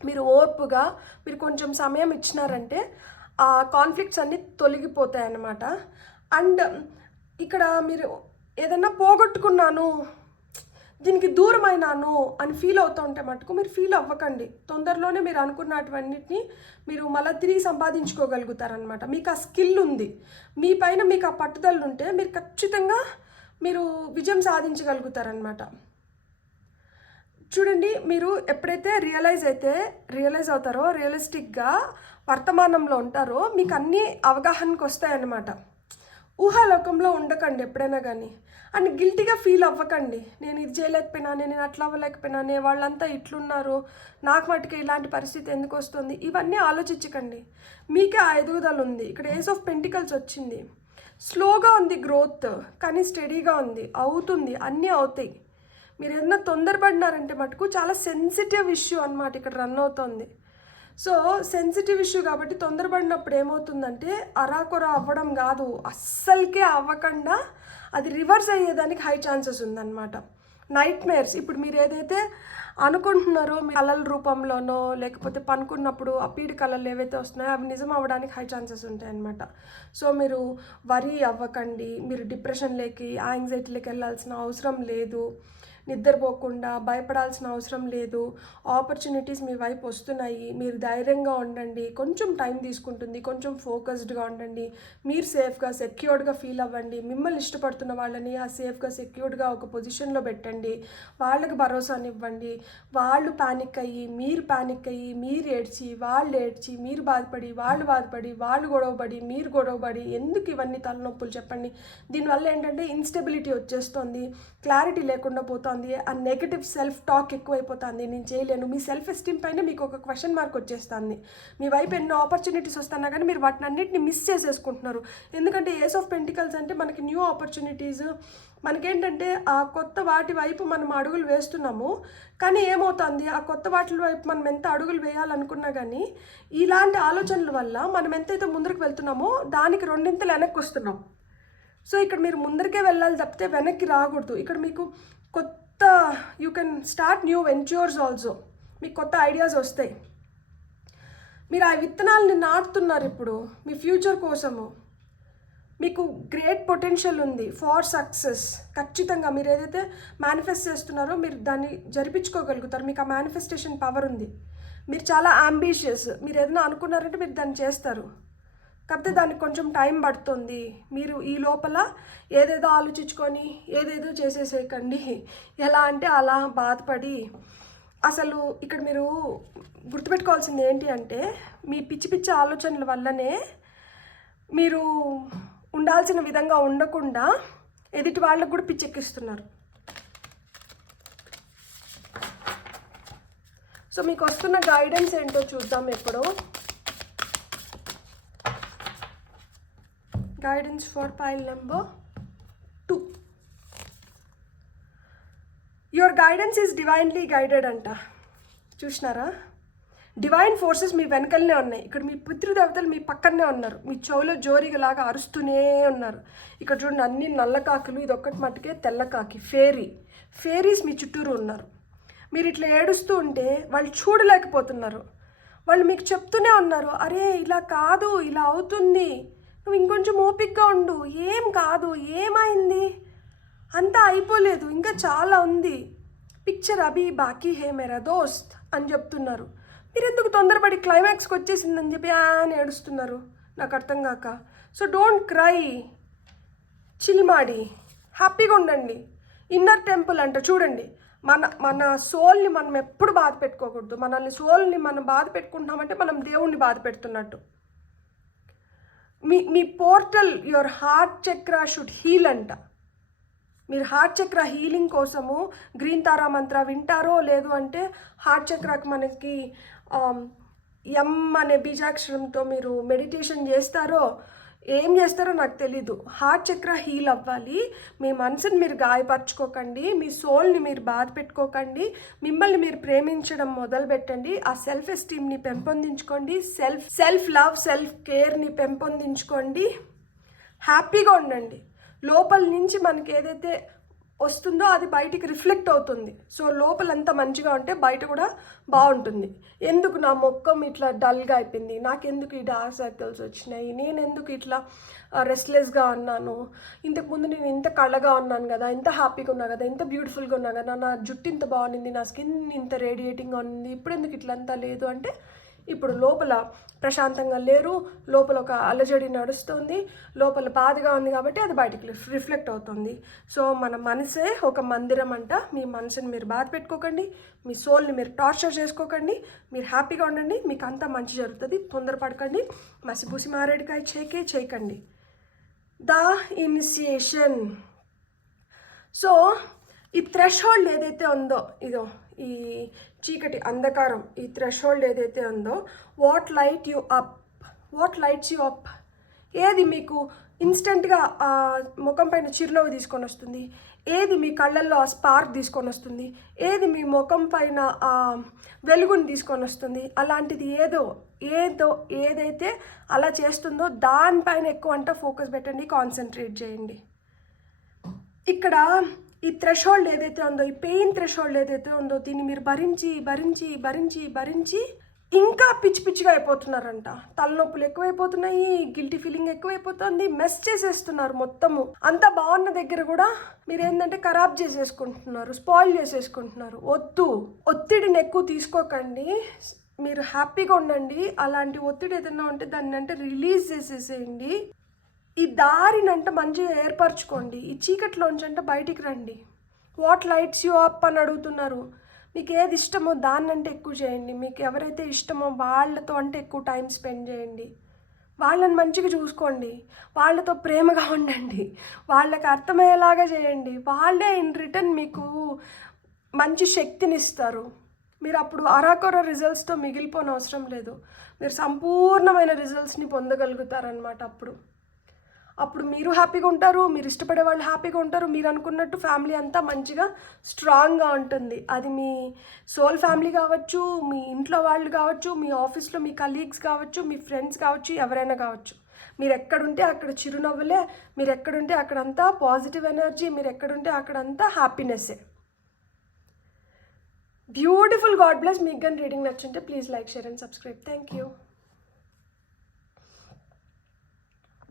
మీరు ఓర్పుగా మీరు కొంచెం సమయం ఇచ్చినారంటే ఆ కాన్ఫ్లిక్ట్స్ అన్నీ తొలగిపోతాయి అన్నమాట. అండ్ ఇక్కడ మీరు ఏదన్నా పోగొట్టుకున్నాను, దీనికి దూరమైనాను అని ఫీల్ అవుతూ ఉంటే మటుకు మీరు ఫీల్ అవ్వకండి. తొందరలోనే మీరు అనుకున్నటువన్నిటిని మీరు మళ్ళీ తిరిగి సంపాదించుకోగలుగుతారనమాట. మీకు ఆ స్కిల్ ఉంది, మీ పైన మీకు ఆ పట్టుదల ఉంటే మీరు ఖచ్చితంగా మీరు విజయం సాధించగలుగుతారనమాట. చూడండి, మీరు ఎప్పుడైతే రియలైజ్ అవుతారో, రియలిస్టిక్గా వర్తమానంలో ఉంటారో మీకు అన్నీ అవగాహనకు వస్తాయన్నమాట. ఊహాలోకంలో ఉండకండి ఎప్పుడైనా కానీ. అండ్ గిల్టీగా ఫీల్ అవ్వకండి, నేను ఇది చేయలేకపోయినా, నేను అట్లా అవ్వలేకపోయినా, వాళ్ళంతా ఇట్లున్నారు, నాకు మటుకే ఇలాంటి పరిస్థితి ఎందుకు వస్తుంది, ఇవన్నీ ఆలోచించకండి. మీకే ఆ ఎదుగుదల ఉంది. ఇక్కడ ఏస్ ఆఫ్ పెంటికల్స్ వచ్చింది. స్లోగా ఉంది గ్రోత్, కానీ స్టడీగా ఉంది, అవుతుంది, అన్నీ అవుతాయి. మీరు ఏదైనా తొందరపడినారంటే మటుకు చాలా సెన్సిటివ్ ఇష్యూ అనమాట ఇక్కడ రన్ అవుతుంది. సో సెన్సిటివ్ ఇష్యూ కాబట్టి తొందరపడినప్పుడు ఏమవుతుందంటే అరాకొర అవ్వడం కాదు, అస్సలకే అవ్వకుండా అది రివర్స్ అయ్యేదానికి హై ఛాన్సెస్ ఉందన్నమాట. నైట్ మేర్స్, ఇప్పుడు మీరు ఏదైతే అనుకుంటున్నారో మీ కళల రూపంలోనో లేకపోతే పనుకున్నప్పుడు ఆ పీడి కళలు ఏవైతే వస్తున్నాయో అవి నిజం అవ్వడానికి హై ఛాన్సెస్ ఉంటాయి అన్నమాట. సో మీరు వరీ అవ్వకండి, మీరు డిప్రెషన్లోకి యాంగ్జైటీలోకి వెళ్ళాల్సిన అవసరం లేదు, నిద్రపోకుండా భయపడాల్సిన అవసరం లేదు. ఆపర్చునిటీస్ మీ వైపు వస్తున్నాయి, మీరు ధైర్యంగా ఉండండి, కొంచెం టైం తీసుకుంటుంది, కొంచెం ఫోకస్డ్గా ఉండండి, మీరు సేఫ్గా సెక్యూర్డ్గా ఫీల్ అవ్వండి. మిమ్మల్ని ఇష్టపడుతున్న వాళ్ళని ఆ సేఫ్గా సెక్యూర్డ్గా ఒక పొజిషన్లో పెట్టండి, వాళ్ళకి భరోసానివ్వండి. వాళ్ళు ప్యానిక్ అయ్యి మీరు ఏడ్చి వాళ్ళు ఏడ్చి, మీరు బాధపడి వాళ్ళు గొడవపడి మీరు గొడవపడి ఎందుకు ఇవన్నీ తలనొప్పులు చెప్పండి. దీనివల్ల ఏంటంటే ఇన్స్టెబిలిటీ వచ్చేస్తుంది, క్లారిటీ లేకుండా పోతుంది, ఆ నెగటివ్ సెల్ఫ్ టాక్ ఎక్కువైపోతుంది. నేను చేయలేను, మీ సెల్ఫ్ ఎస్టీమ్ పైన మీకు ఒక క్వశ్చన్ మార్క్ వచ్చేస్తుంది. మీ వైపు ఎన్నో ఆపర్చునిటీస్ వస్తున్నా కానీ మీరు వాటిని అన్నింటినీ మిస్ చేసేసుకుంటున్నారు. ఎందుకంటే ఏస్ ఆఫ్ పెంటికల్స్ అంటే మనకి న్యూ ఆపర్చునిటీస్, మనకేంటంటే ఆ కొత్త వాటి వైపు మనం అడుగులు వేస్తున్నాము. కానీ ఏమవుతుంది, ఆ కొత్త వాటి వైపు మనం ఎంత అడుగులు వేయాలనుకున్నా కానీ ఇలాంటి ఆలోచనల వల్ల మనం ఎంతైతే ముందరికి వెళ్తున్నామో దానికి రెండింతలు వెనక్కి వస్తున్నాం. సో ఇక్కడ మీరు ముందరికే వెళ్ళాలి తప్పితే వెనక్కి రాకూడదు. ఇక్కడ మీకు కొత్త you can start new ventures also, మీకు కొత్త ఐడియాస్ వస్తాయి. మీరు ఆ విత్తనాలని నాటుతున్నారు ఇప్పుడు మీ ఫ్యూచర్ కోసము. మీకు గ్రేట్ పొటెన్షియల్ ఉంది ఫార్ సక్సెస్. ఖచ్చితంగా మీరు ఏదైతే మేనిఫెస్ట్ చేస్తున్నారో మీరు దాన్ని జరిపించుకోగలుగుతారు. మీకు ఆ మేనిఫెస్టేషన్ పవర్ ఉంది. మీరు చాలా అంబిషియస్, మీరు ఏదైనా అనుకున్నారంటే మీరు దాన్ని చేస్తారు. కాకపోతే దానికి కొంచెం టైం పడుతుంది. మీరు ఈ లోపల ఏదేదో ఆలోచించుకొని ఏదేదో చేసేసేయకండి. ఎలా అంటే అలా బాధపడి, అసలు ఇక్కడ మీరు గుర్తుపెట్టుకోవాల్సింది ఏంటి అంటే మీ పిచ్చి పిచ్చి ఆలోచనల వల్లనే మీరు ఉండాల్సిన విధంగా ఉండకుండా ఎదుటి వాళ్ళకు కూడా పిచ్చెక్కిస్తున్నారు. సో మీకు వస్తున్న గైడెన్స్ ఏంటో చూద్దాం ఇప్పుడు. Guidance for pile number 2. Your guidance is divinely guided అంట. చూసినారా, డివైన్ ఫోర్సెస్ మీ వెనకలనే ఉన్నాయి. ఇక్కడ మీ పితృదేవతలు మీ పక్కనే ఉన్నారు, మీ చెవులో జోరిగలాగా అరుస్తూనే ఉన్నారు. ఇక్కడ చూడండి, అన్ని నల్లకాకులు, ఇది ఒక్కటి మట్టుకే తెల్లకాకి, ఫేరీస్ మీ చుట్టూరు ఉన్నారు. మీరు ఇట్లా ఏడుస్తూ ఉంటే వాళ్ళు చూడలేకపోతున్నారు. వాళ్ళు మీకు చెప్తూనే ఉన్నారు, అరే ఇలా కాదు, ఇలా అవుతుంది, నువ్వు ఇంకొంచెం ఓపిక్గా ఉండు, ఏం కాదు, ఏమైంది, అంతా అయిపోలేదు, ఇంకా చాలా ఉంది, పిక్చర్ అభి బాకీ హే మేరా దోస్త్ అని చెప్తున్నారు. మీరు ఎందుకు తొందరపడి క్లైమాక్స్కి వచ్చేసిందని చెప్పి అని ఏడుస్తున్నారు, నాకు అర్థం కాక. సో డోంట్ క్రై, చిల్ మాడి, హ్యాపీగా ఉండండి. ఇన్నర్ టెంపుల్ అంట. చూడండి, మన సోల్ని మనం ఎప్పుడు బాధ పెట్టుకోకూడదు. సోల్ని మనం బాధ పెట్టుకుంటున్నామంటే మనం దేవుణ్ణి బాధ పెడుతున్నట్టు. మీ పోర్టల్ యువర్ హార్ట్ చక్ర షుడ్ హీల్ అంట. మీరు హార్ట్ చక్ర హీలింగ్ కోసము గ్రీన్ తారా మంత్ర వింటారో లేదు అంటే హార్ట్ చక్రాకి మనకి ఎం అనే బీజాక్షరంతో మీరు మెడిటేషన్ చేస్తారో ఏం చేస్తారో నాకు తెలీదు. హార్ట్ చక్ర హీల్ అవ్వాలి. మీ మనసుని మీరు గాయపరచుకోకండి, మీ సోల్ని మీరు బాధ పెట్టుకోకండి, మిమ్మల్ని మీరు ప్రేమించడం మొదలుపెట్టండి. ఆ సెల్ఫ్ ఎస్టీమ్ని పెంపొందించుకోండి, సెల్ఫ్ లవ్ సెల్ఫ్ కేర్ని పెంపొందించుకోండి. హ్యాపీగా ఉండండి. లోపల నుంచి మనకి ఏదైతే వస్తుందో అది బయటికి రిఫ్లెక్ట్ అవుతుంది. సో లోపలంతా మంచిగా ఉంటే బయట కూడా బాగుంటుంది. ఎందుకు నా ముఖం ఇట్లా డల్గా అయిపోయింది, నాకెందుకు ఈ డార్క్ సర్కిల్స్ వచ్చినాయి, నేను ఎందుకు ఇట్లా రెస్ట్లెస్గా ఉన్నాను, ఇంతకుముందు నేను ఇంత కళ్ళగా ఉన్నాను కదా, ఇంత హ్యాపీగా ఉన్నా కదా, ఇంత బ్యూటిఫుల్గా ఉన్నా కదా, నా జుట్టు ఇంత బాగుంది, నా స్కిన్ ఇంత రేడియేటింగ్గా ఉంది, ఇప్పుడు ఎందుకు ఇట్లంతా లేదు అంటే ఇప్పుడు లోపల ప్రశాంతంగా లేరు, లోపల ఒక అలజడి నడుస్తుంది, లోపల బాధగా ఉంది కాబట్టి అది బయటికి రిఫ్లెక్ట్ అవుతుంది. సో మన మనసే ఒక మందిరం అంట. మీ మనసుని మీరు బాధ పెట్టుకోకండి, మీ సోల్ని మీరు టార్చర్ చేసుకోకండి, మీరు హ్యాపీగా ఉండండి, మీకు అంతా మంచి జరుగుతుంది. తొందరపడకండి, మసిపూసి మారేడుకాయ చేయకండి. The initiation. సో ఈ థ్రెషోల్డ్ ఏదైతే ఉందో, ఇదో ఈ చీకటి అంధకారం, ఈ థ్రెషోల్డ్ ఏదైతే ఉందో, వాట్ లైట్స్ యూ అప్, ఏది మీకు ఇన్స్టెంట్గా ముఖం పైన చిరునవ్వు తీసుకొని వస్తుంది, ఏది మీ కళ్ళల్లో ఆ స్పార్క్ తీసుకొని వస్తుంది, ఏది మీ ముఖం పైన ఆ వెలుగుని తీసుకొని వస్తుంది, అలాంటిది ఏదైతే అలా చేస్తుందో దానిపైన ఎక్కువ ఫోకస్ పెట్టండి, కాన్సన్ట్రేట్ చేయండి. ఇక్కడ ఈ థ్రెషోల్డ్ ఏదైతే ఉందో, ఈ పెయిన్ థ్రెషోల్డ్ ఏదైతే ఉందో, దీన్ని మీరు భరించి భరించి భరించి భరించి ఇంకా పిచ్చి పిచ్చిగా అయిపోతున్నారంట. తలనొప్పులు ఎక్కువైపోతున్నాయి, గిల్టీ ఫీలింగ్ ఎక్కువైపోతుంది, మెస్ చేసేస్తున్నారు మొత్తము. అంత బాగున్న దగ్గర కూడా మీరు ఏంటంటే ఖరాబ్ చేసేసుకుంటున్నారు, స్పాయిల్ చేసేసుకుంటున్నారు. వద్దు, ఒత్తిడిని ఎక్కువ తీసుకోకండి, మీరు హ్యాపీగా ఉండండి. అలాంటి ఒత్తిడి ఏదైనా ఉంటే దాన్ని రిలీజ్ చేసేసేయండి. ఈ దారినంట మంచిగా ఏర్పరచుకోండి. ఈ చీకట్లోంచి బయటికి రండి. వాట్ లైట్స్ యూ అప్ అని అడుగుతున్నారు. మీకు ఏది ఇష్టమో దాన్నంటే ఎక్కువ చేయండి. మీకు ఎవరైతే ఇష్టమో వాళ్ళతో ఎక్కువ టైం స్పెండ్ చేయండి. వాళ్ళని మంచిగా చూసుకోండి, వాళ్ళతో ప్రేమగా ఉండండి, వాళ్ళకి అర్థమయ్యేలాగా చేయండి. వాళ్ళే ఇన్ రిటర్న్ మీకు మంచి శక్తిని ఇస్తారు. మీరు అప్పుడు అరాకొర రిజల్ట్స్తో మిగిలిపోని అవసరం లేదు, మీరు సంపూర్ణమైన రిజల్ట్స్ని పొందగలుగుతారనమాట. అప్పుడు మీరు హ్యాపీగా ఉంటారు, మీరు ఇష్టపడే వాళ్ళు హ్యాపీగా ఉంటారు, మీరు అనుకున్నట్టు ఫ్యామిలీ అంతా మంచిగా స్ట్రాంగ్గా ఉంటుంది. అది మీ సోల్ ఫ్యామిలీ కావచ్చు, మీ ఇంట్లో వాళ్ళు కావచ్చు, మీ ఆఫీస్లో మీ కలీగ్స్ కావచ్చు, మీ ఫ్రెండ్స్ కావచ్చు, ఎవరైనా కావచ్చు. మీరు ఎక్కడుంటే అక్కడ చిరునవ్వులే, మీరు ఎక్కడుంటే అక్కడంతా పాజిటివ్ ఎనర్జీ, మీరు ఎక్కడుంటే అక్కడంతా హ్యాపీనెస్సే. బ్యూటిఫుల్. God bless. మీకు కానీ రీడింగ్ నచ్చుంటే please like, share and subscribe. Thank you.